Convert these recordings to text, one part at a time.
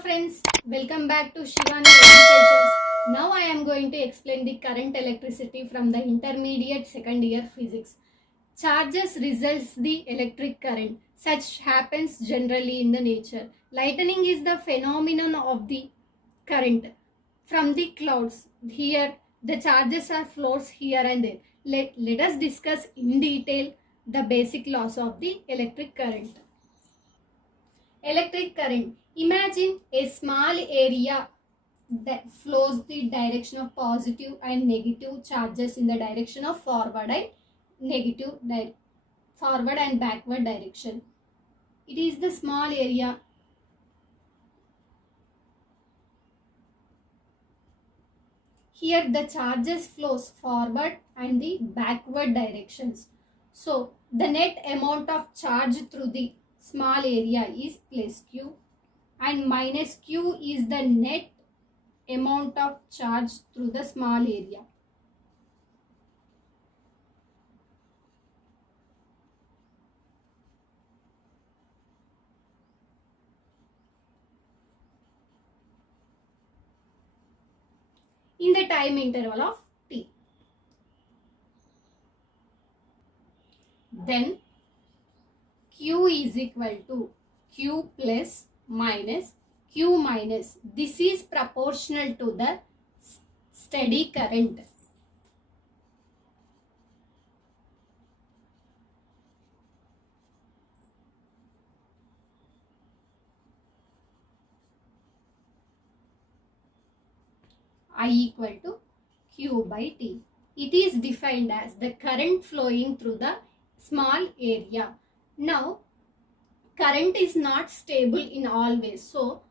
friends, welcome back to Shivani Educations. Now I am going to explain the current electricity from the intermediate second year physics. Charges results the electric current. Such happens generally in the nature. Lightning is the phenomenon of the current from the clouds. Here the charges are flows here and there. Let us discuss in detail the basic laws of the electric current. Electric current. Imagine a small area that flows the direction of positive and negative charges in the direction of forward and forward and backward direction. It is the small area. Here the charges flows forward and the backward directions. So the net amount of charge through the small area is plus q, and minus q is the net amount of charge through the small area. In the time interval of t. Then q is equal to q plus minus q minus. This is proportional to the steady current. I equal to q by t. It is defined as the current flowing through the small area. Now, current is not stable in all ways. So,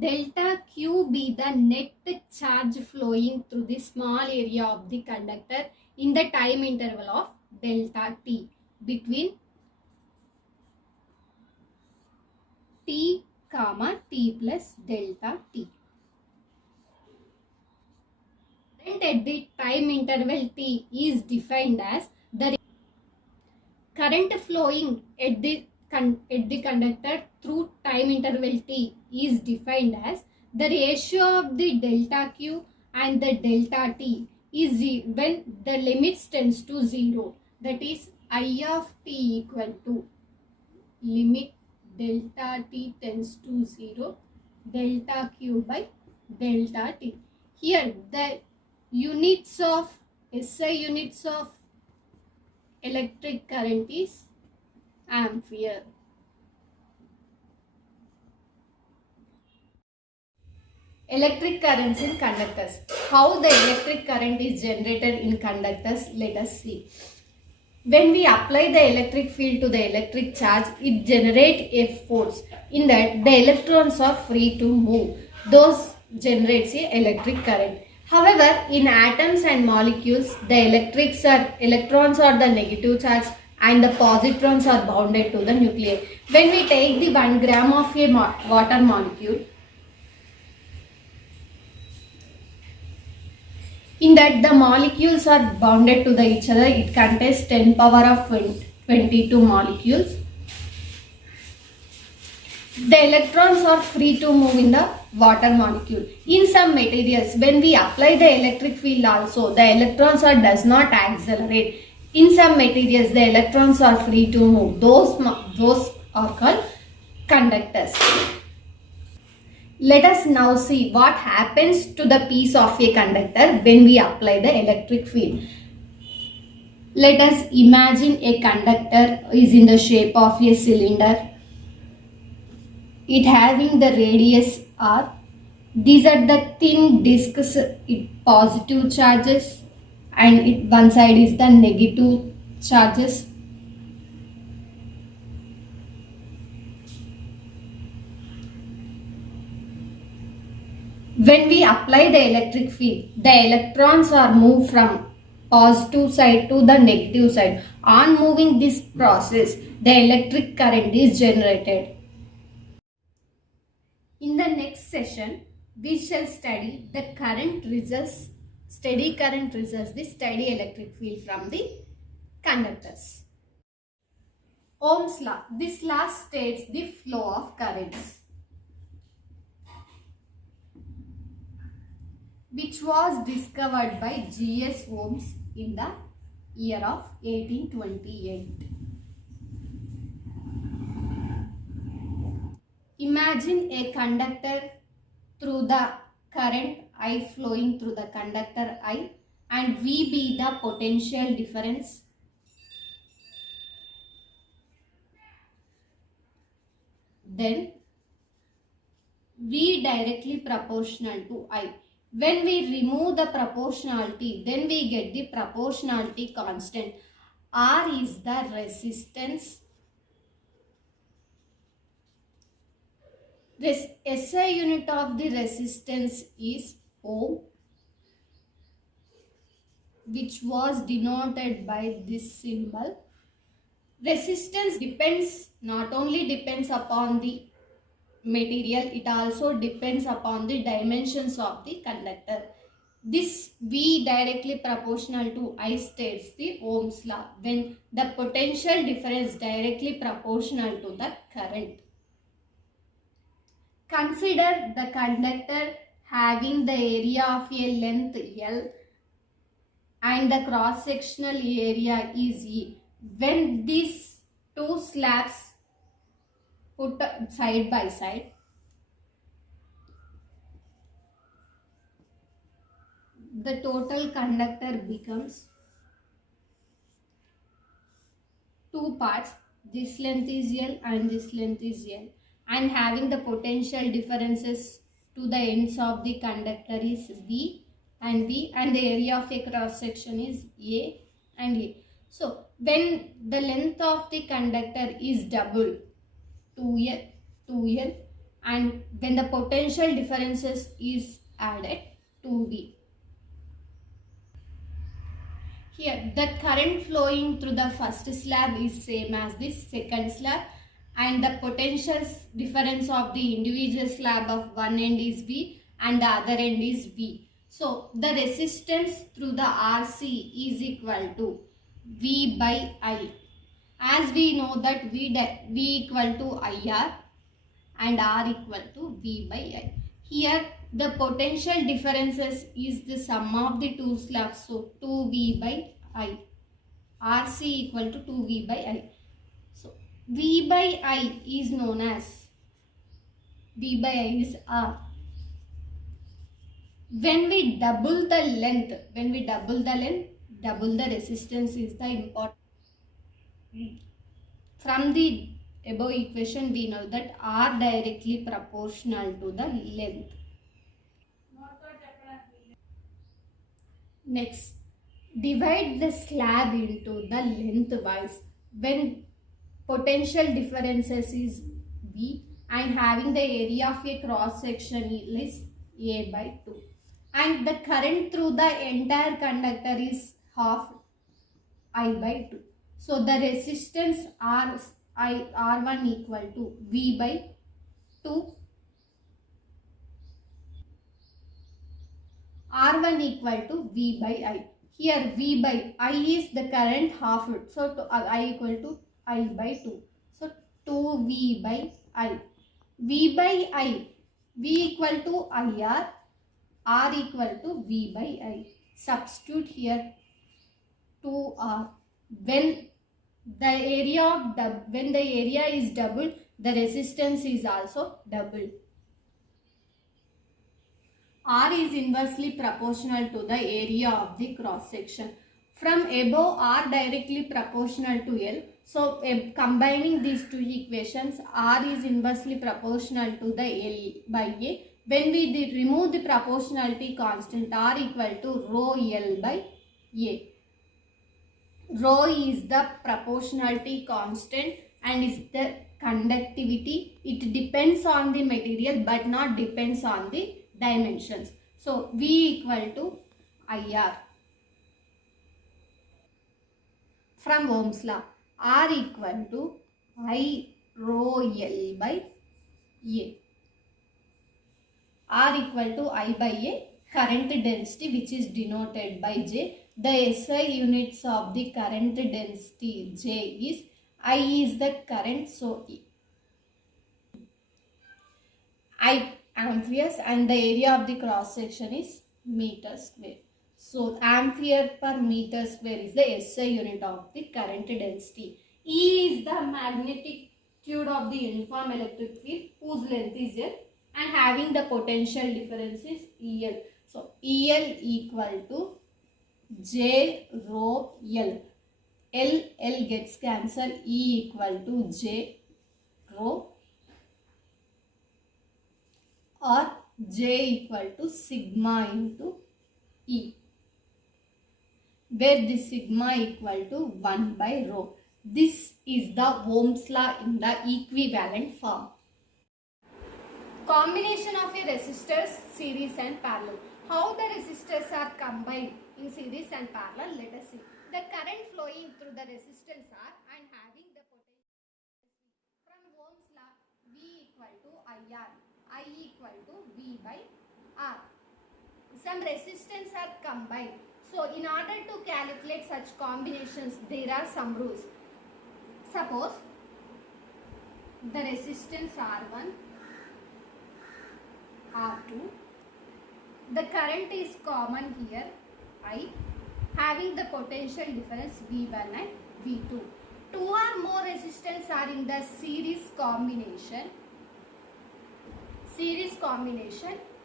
delta q be the net charge flowing through the small area of the conductor in the time interval of delta t between t comma t plus delta t. Current at the time interval t is defined as the current flowing at the conductor through time interval t is defined as the ratio of the delta q and the delta t is when the limits tends to 0. That is I of t equal to limit delta t tends to 0 delta q by delta t. Here the units of SI units of electric current is ampere. Electric currents in conductors. How the electric current is generated in conductors, let us see. When we apply the electric field to the electric charge, it generates a force. In that, the electrons are free to move. Those generates a electric current. However, in atoms and molecules, the electrons are the negative charge and the positrons are bounded to the nuclei. When we take the 1 gram of a water molecule, in that the molecules are bounded to each other, it contains 10 power of 22 molecules. The electrons are free to move in the water molecule. In some materials, when we apply the electric field also, the electrons does not accelerate. In some materials, the electrons are free to move. Those are called conductors. Let us now see what happens to the piece of a conductor when we apply the electric field. Let us imagine a conductor is in the shape of a cylinder. It having the radius r. These are the thin discs, positive charges, and one side is the negative charges. When we apply the electric field, the electrons are moved from positive side to the negative side. On moving this process, the electric current is generated. In the next session, we shall study the steady current results the steady electric field from the conductors. Ohm's law. This law states the flow of currents, which was discovered by G.S. Ohms in the year of 1828. Imagine a conductor through the current I flowing through the conductor I, and V be the potential difference. Then V directly proportional to I. When we remove the proportionality, then we get the proportionality constant. R is the resistance. This SI unit of the resistance is ohm, which was denoted by this symbol. Resistance not only depends upon the material, it also depends upon the dimensions of the conductor. This V directly proportional to I states the Ohm's law, when the potential difference directly proportional to the current. Consider the conductor having the area of a length L and the cross-sectional area is E. When these two slabs put side by side, the total conductor becomes two parts. This length is L and this length is L, and having the potential differences to the ends of the conductor is V, and the area of a cross section is A and A. So when the length of the conductor is double, 2L, and when the potential differences is added, 2V. Here the current flowing through the first slab is same as this second slab, and the potential difference of the individual slab of one end is V and the other end is V. So the resistance through the RC is equal to V by I. As we know that V equal to IR and R equal to V by I. Here the potential differences is the sum of the two slabs, so 2V by I. RC equal to 2V by I. So V by I is known as, V by I is R. When we double the length, double the resistance is the important. From the above equation we know that R directly proportional to the length. Next, divide the slab into the lengthwise when potential differences is V and having the area of a cross section is A by 2, and the current through the entire conductor is half I by 2. So the resistance R1 equal to V by 2, R1 equal to V by I. Here V by I is the current half it, so I equal to I by 2. So 2V by I. V by I, V equal to IR, R equal to V by I. Substitute here 2R. When the area is double, the resistance is also double. R is inversely proportional to the area of the cross section. From above, R directly proportional to L. So combining these two equations, R is inversely proportional to the L by A. When we remove the proportionality constant, R equal to rho L by A. Rho is the proportionality constant and is the conductivity. It depends on the material but not depends on the dimensions. So V equal to IR. From Ohm's law, R equal to I rho L by A. R equal to I by A, current density, which is denoted by J. The SI units of the current density J is I is the current, so I amperes, and the area of the cross section is meter square. So ampere per meter square is the SI unit of the current density. E is the magnitude of the uniform electric field whose length is L and having the potential difference is EL. So EL equal to J rho L. L gets cancelled. E equal to J rho or J equal to sigma into E, where this sigma equal to 1 by rho. This is the Ohm's law in the equivalent form. Combination of a resistors, series and parallel. How the resistors are combined in series and parallel, let us see. The current flowing through the resistance R and having the potential from Ohm's law, V equal to IR, I equal to V by R. Some resistance are combined. So in order to calculate such combinations, there are some rules. Suppose the resistance R1, R2, the current is common here, I, having the potential difference V1 and V2. Two or more resistance are in the series combination.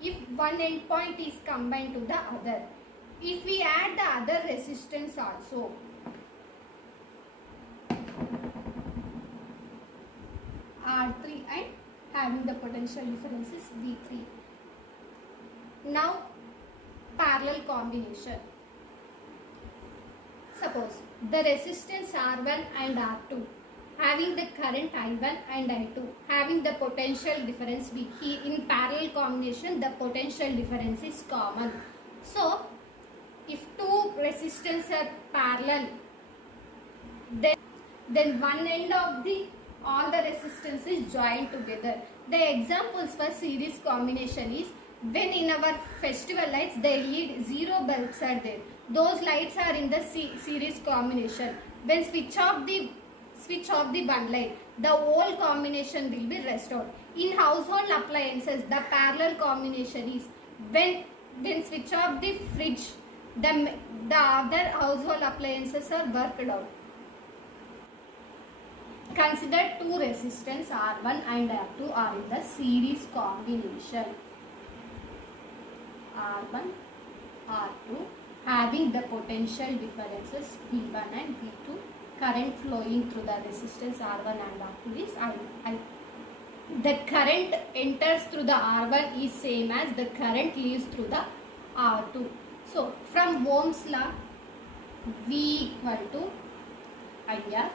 If one endpoint is combined to the other. If we add the other resistance also, R3 and having the potential difference is V3. Now parallel combination. Suppose the resistance R1 and R2 having the current I1 and I2 having the potential difference V. In parallel combination the potential difference is common. So if two resistors are parallel, then one end of all the resistance is joined together. The examples for series combination is when in our festival lights the LED 0 bulbs are there. Those lights are in the series combination. When switch off the one light, the whole combination will be restored. In household appliances, the parallel combination is when switch off the fridge, the other household appliances are worked out. Consider two resistance R1 and R2 are in the series combination. R1, R2 having the potential differences V1 and V2. Current flowing through the resistance R1 and R2 is I. The current enters through the R1 is same as the current leaves through the R2. So from Ohm's law, V equal to IR.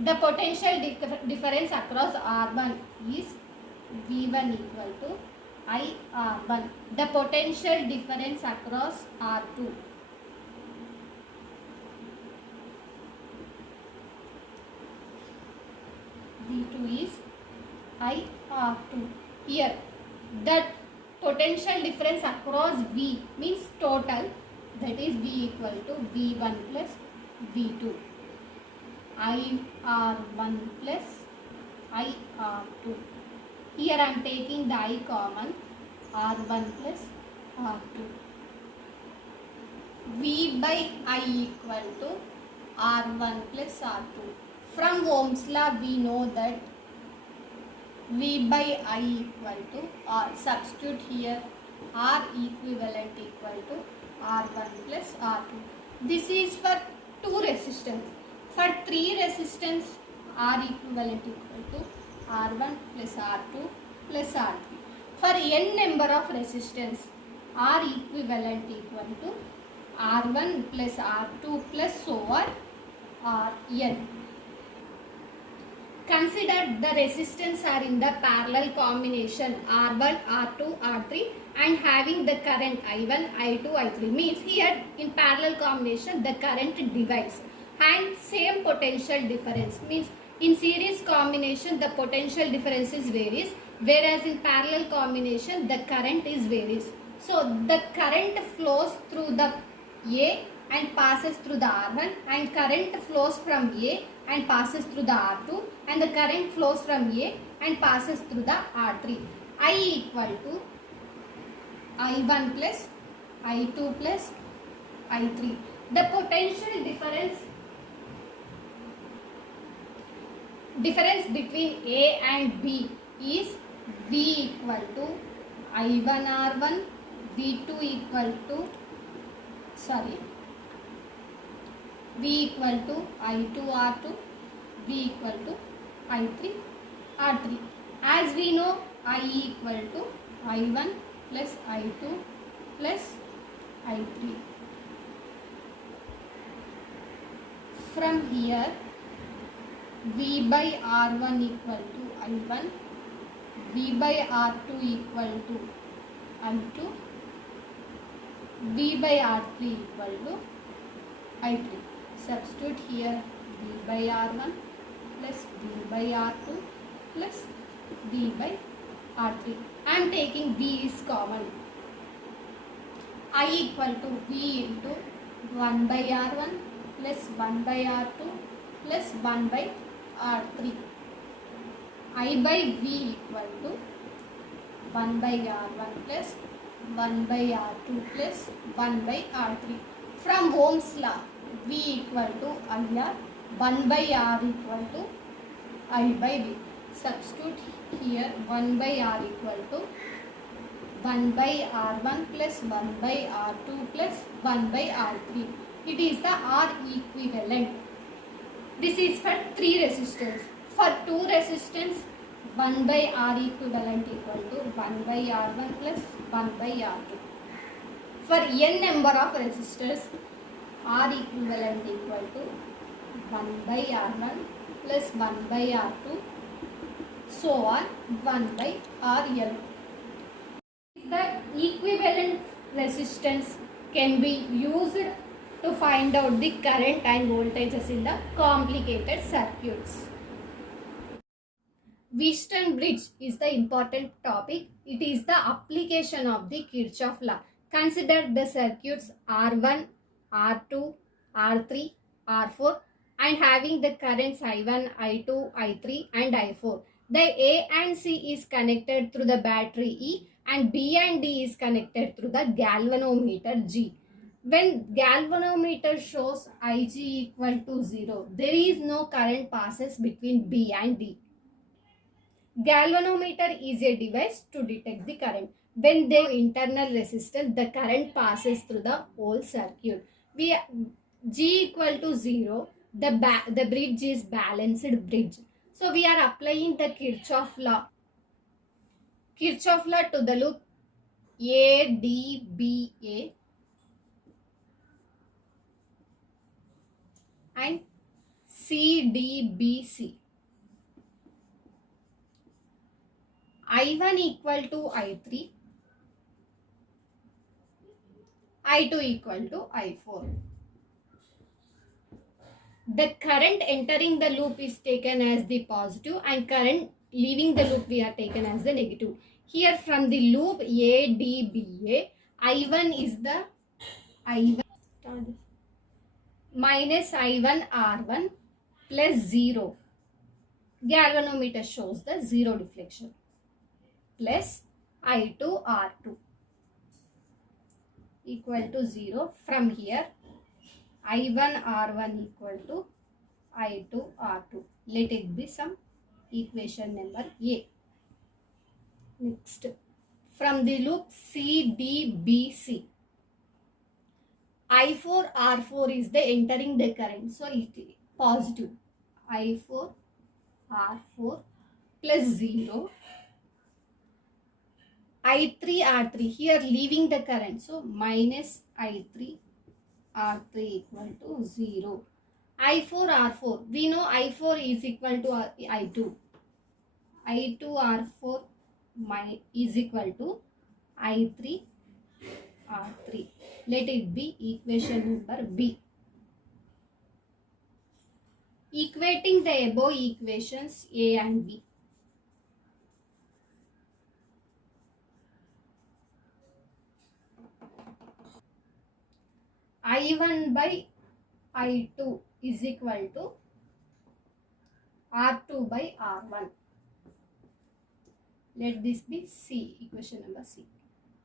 The potential difference across R1 is V1 equal to IR1. The potential difference across R2 V2 is IR2. Here the potential difference across V means total, that is V equal to V1 plus V2. IR1 plus IR2. Here I am taking the I common, R1 plus R2. V by I equal to R1 plus R2. From Ohm's law we know that V by I equal to R. Substitute here R equivalent equal to R1 plus R2. This is for two resistance. For three resistance R equivalent equal to R1 plus R2 plus R3. For n number of resistance R equivalent equal to R1 plus R2 plus so on Rn. Consider the resistance are in the parallel combination R1, R2, R3 and having the current I1, I2, I3 means here in parallel combination the current divides and same potential difference means in series combination the potential difference is varies, whereas in parallel combination the current is varies. So the current flows through the A and passes through the R1, and current flows from A and passes through the R2, and the current flows from A and passes through the R3. I equal to I1 plus I2 plus I3. The potential difference between A and B is V equal to I1 R1, V2 equal to V equal to I2 R2, V equal to I3 R3. As we know, I equal to I1 plus I2 plus I3. From here, V by R1 equal to I1, V by R2 equal to I2, V by R3 equal to I3. Substitute here V by R1 plus V by R2 plus V by R3. I am taking V is common. I equal to V into 1 by R1 plus 1 by R2 plus 1 by R3. I by V equal to 1 by R1 plus 1 by R2 plus 1 by R3. From Ohm's law, V equal to IR, 1 by R equal to I by V. Substitute here 1 by R equal to 1 by R1 plus 1 by R2 plus 1 by R3. It is the R equivalent. This is for 3 resistors. For 2 resistance, 1 by R equivalent equal to 1 by R1 plus 1 by R2. For n number of resistors, R equivalent equal to 1 by R1 plus 1 by R2, so on 1 by RL. The equivalent resistance can be used to find out the current and voltages in the complicated circuits. Wheatstone bridge is the important topic. It is the application of the Kirchhoff law. Consider the circuits R1, R2, R3, R4 and having the currents I1, I2, I3 and I4. The A and C is connected through the battery E and B and D is connected through the galvanometer G. When galvanometer shows Ig equal to 0, there is no current passes between B and D. Galvanometer is a device to detect the current. When they internal resistance, the current passes through the whole circuit. G equal to 0, the bridge is balanced bridge. So we are applying the Kirchhoff law. Kirchhoff law to the loop ADBA and CDBC. I1 equal to I3, I2 equal to I4. The current entering the loop is taken as the positive and current leaving the loop we are taken as the negative. Here from the loop ADBA, I1 is the I1 minus I1 R1 plus 0. Galvanometer shows the 0 deflection plus I2 R2 equal to 0. From here I1 R1 equal to I2 R2. Let it be some equation number A. Next, from the loop CDBC, I4 R4 is the entering the current, so it is positive. I4 R4 plus 0. I3 R3 here leaving the current, so minus I3 R3 equal to 0. I4 R4, we know I4 is equal to I2. I2 R4 is equal to I3 R3. Let it be equation number B. Equating the above equations A and B. I1 by I2 is equal to R2 by R1. Let this be C, equation number C.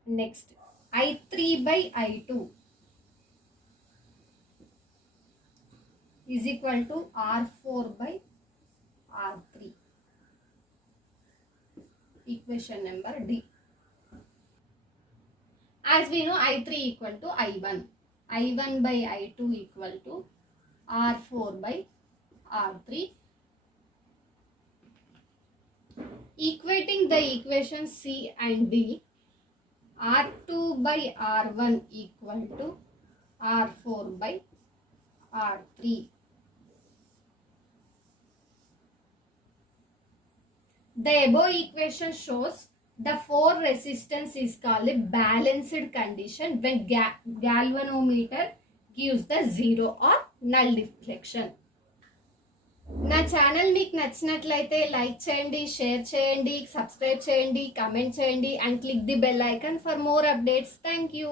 Next, I3 by I2 is equal to R4 by R3. Equation number D. As we know, I3 equal to I1. I1 by I2 equal to R4 by R3. Equating the equation C and D, R2 by R1 equal to R4 by R3. The above equation shows the 4 resistance is called a balanced condition when galvanometer gives the zero or null deflection. నా channel మీకు నచ్చినట్లయితే like చేయండి, share చేయండి, subscribe చేయండి, comment చేయండి and click the bell icon for more updates. Thank you.